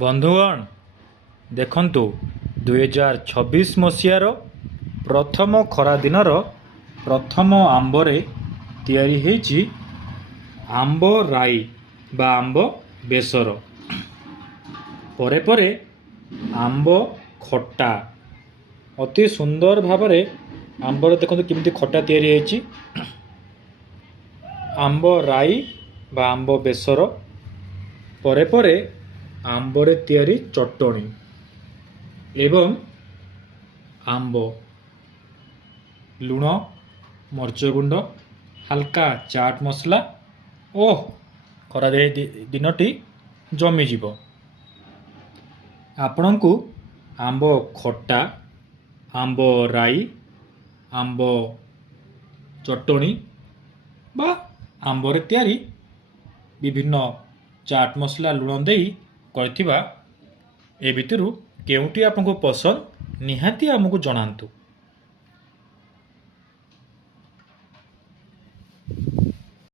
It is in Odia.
ବନ୍ଧୁଗଣ ଦେଖନ୍ତୁ 2026 ମସିହାର ପ୍ରଥମ ଖରାଦିନର ପ୍ରଥମ ଆମ୍ବରେ ତିଆରି ହେଇଛି ଆମ୍ବ ରାଇ ବା ଆମ୍ବ ବେସର। ପରେ ପରେ ଆମ୍ବ ଖଟା ଅତି ସୁନ୍ଦର ଭାବରେ ଆମ୍ବରେ ଦେଖନ୍ତୁ କେମିତି ଖଟା ତିଆରି ହେଇଛି। ଆମ୍ବ ରାଇ ବା ଆମ୍ବ ବେସର ପରେ ପରେ ଆମ୍ବରେ ତିଆରି ଚଟଣି ଏବଂ ଆମ୍ବ ଲୁଣ ମରିଚ ଗୁଣ୍ଡ ହାଲକା ଚାଟ୍ ମସଲା ଓ ଖରା ଦିନଟି ଜମିଯିବ। ଆପଣଙ୍କୁ ଆମ୍ବ ଖଟା ଆମ୍ବ ରାଇ ଆମ୍ବ ଚଟଣି ବା ଆମ୍ବରେ ତିଆରି ବିଭିନ୍ନ ଚାଟ୍ ମସଲା ଲୁଣ ଦେଇ କରିଥିବା ଏ ଭିତରୁ କେଉଁଟି ଆପଣଙ୍କୁ ପସନ୍ଦ ନିହାତି ଆମକୁ ଜଣାନ୍ତୁ।